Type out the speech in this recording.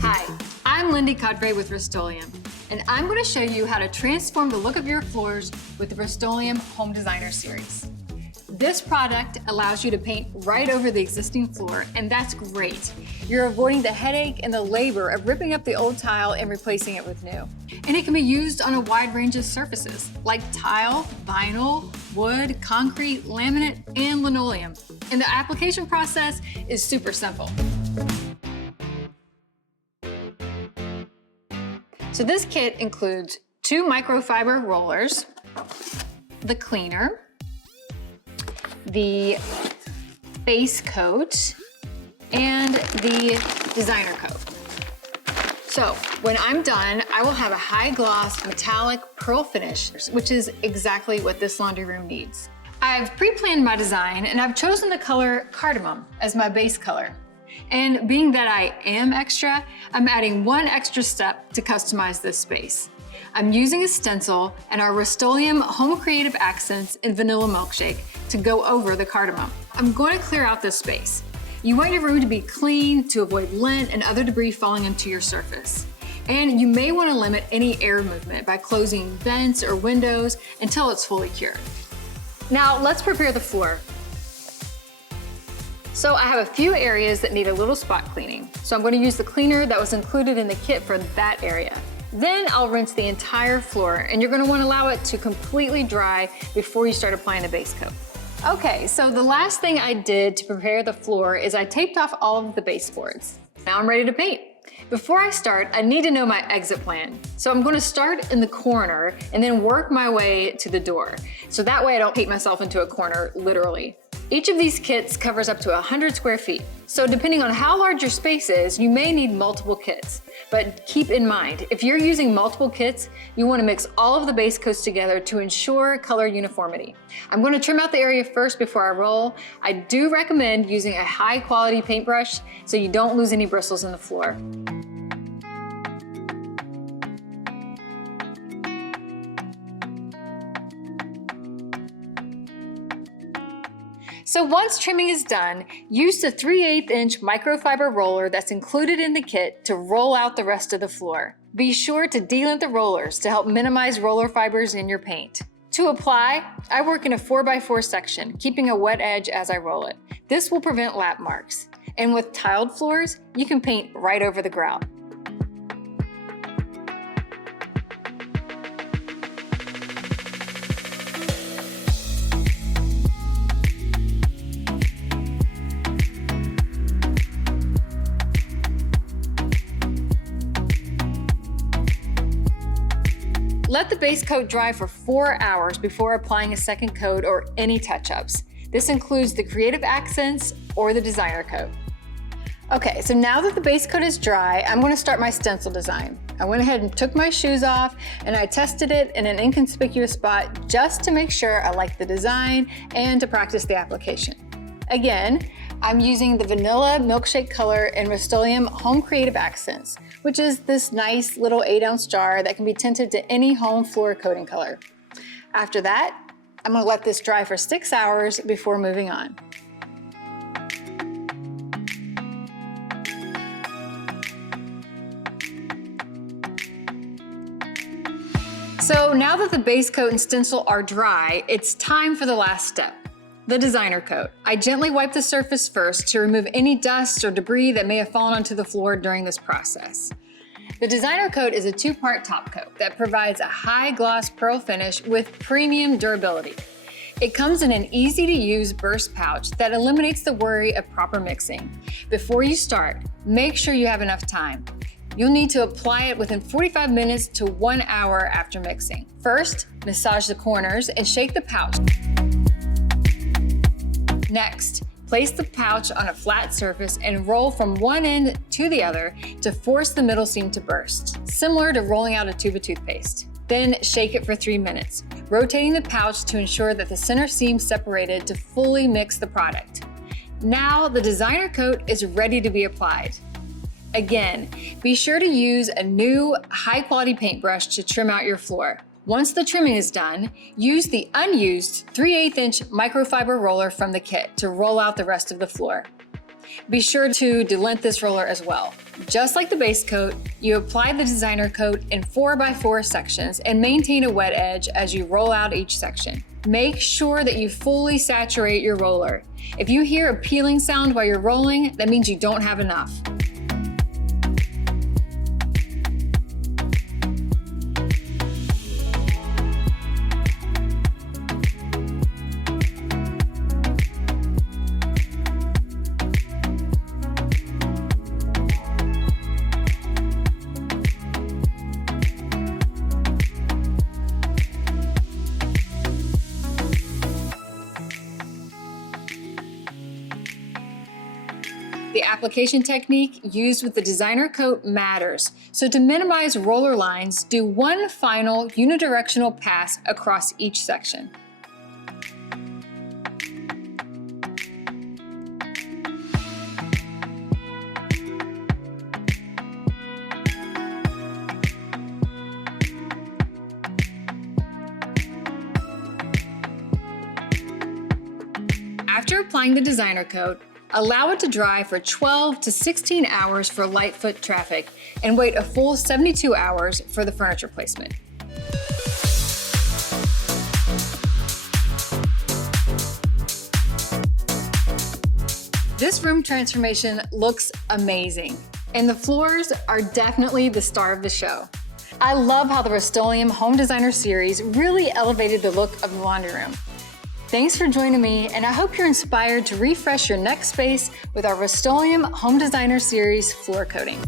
Hi, I'm Lindee Katdare with Rust-Oleum, and I'm going to show you how to transform the look of your floors with the Rust-Oleum Home Designer Series. This product allows you to paint right over the existing floor, and that's great. You're avoiding the headache and the labor of ripping up the old tile and replacing it with new. And it can be used on a wide range of surfaces, like tile, vinyl, wood, concrete, laminate, and linoleum. And the application process is super simple. So this kit includes 2 microfiber rollers, the cleaner, the base coat, and the designer coat. So when I'm done, I will have a high gloss metallic pearl finish, which is exactly what this laundry room needs. I've pre-planned my design and I've chosen the color cardamom as my base color. And being that I am extra, I'm adding one extra step to customize this space. I'm using a stencil and our Rust-Oleum HOME Creative Accents in Vanilla Milkshake to go over the cardamom. I'm going to clear out this space. You want your room to be clean to avoid lint and other debris falling into your surface. And you may want to limit any air movement by closing vents or windows until it's fully cured. Now let's prepare the floor. So I have a few areas that need a little spot cleaning. So I'm going to use the cleaner that was included in the kit for that area. Then I'll rinse the entire floor, and you're going to want to allow it to completely dry before you start applying the base coat. Okay, so the last thing I did to prepare the floor is I taped off all of the baseboards. Now I'm ready to paint. Before I start, I need to know my exit plan. So I'm going to start in the corner and then work my way to the door. So that way I don't paint myself into a corner, literally. Each of these kits covers up to 100 square feet. So depending on how large your space is, you may need multiple kits. But keep in mind, if you're using multiple kits, you want to mix all of the base coats together to ensure color uniformity. I'm going to trim out the area first before I roll. I do recommend using a high quality paintbrush so you don't lose any bristles in the floor. So once trimming is done, use the 3/8 inch microfiber roller that's included in the kit to roll out the rest of the floor. Be sure to delint the rollers to help minimize roller fibers in your paint. To apply, I work in a 4x4 section, keeping a wet edge as I roll it. This will prevent lap marks. And with tiled floors, you can paint right over the grout. Let the base coat dry for 4 hours before applying a second coat or any touch-ups. This includes the Creative Accents or the Designer coat. Okay, so now that the base coat is dry, I'm going to start my stencil design. I went ahead and took my shoes off and I tested it in an inconspicuous spot just to make sure I like the design and to practice the application. Again, I'm using the Vanilla Milkshake color in Rust-Oleum HOME Creative Accents, which is this nice little 8-ounce jar that can be tinted to any home floor coating color. After that, I'm going to let this dry for 6 hours before moving on. So now that the base coat and stencil are dry, it's time for the last step. The designer coat. I gently wipe the surface first to remove any dust or debris that may have fallen onto the floor during this process. The designer coat is a 2-part top coat that provides a high gloss pearl finish with premium durability. It comes in an easy to use burst pouch that eliminates the worry of proper mixing. Before you start, make sure you have enough time. You'll need to apply it within 45 minutes to 1 hour after mixing. First, massage the corners and shake the pouch. Next, place the pouch on a flat surface and roll from one end to the other to force the middle seam to burst, similar to rolling out a tube of toothpaste. Then shake it for 3 minutes, rotating the pouch to ensure that the center seam separated to fully mix the product. Now the designer coat is ready to be applied. Again, be sure to use a new high-quality paintbrush to trim out your floor. Once the trimming is done, use the unused 3/8 inch microfiber roller from the kit to roll out the rest of the floor. Be sure to delint this roller as well. Just like the base coat, you apply the designer coat in 4x4 sections and maintain a wet edge as you roll out each section. Make sure that you fully saturate your roller. If you hear a peeling sound while you're rolling, that means you don't have enough. The application technique used with the designer coat matters, so to minimize roller lines, do one final unidirectional pass across each section. After applying the designer coat, allow it to dry for 12 to 16 hours for light foot traffic and wait a full 72 hours for the furniture placement. This room transformation looks amazing, and the floors are definitely the star of the show. I love how the Rust-Oleum Home Designer series really elevated the look of the laundry room. Thanks for joining me, and I hope you're inspired to refresh your next space with our Rust-Oleum Home Designer series floor coating.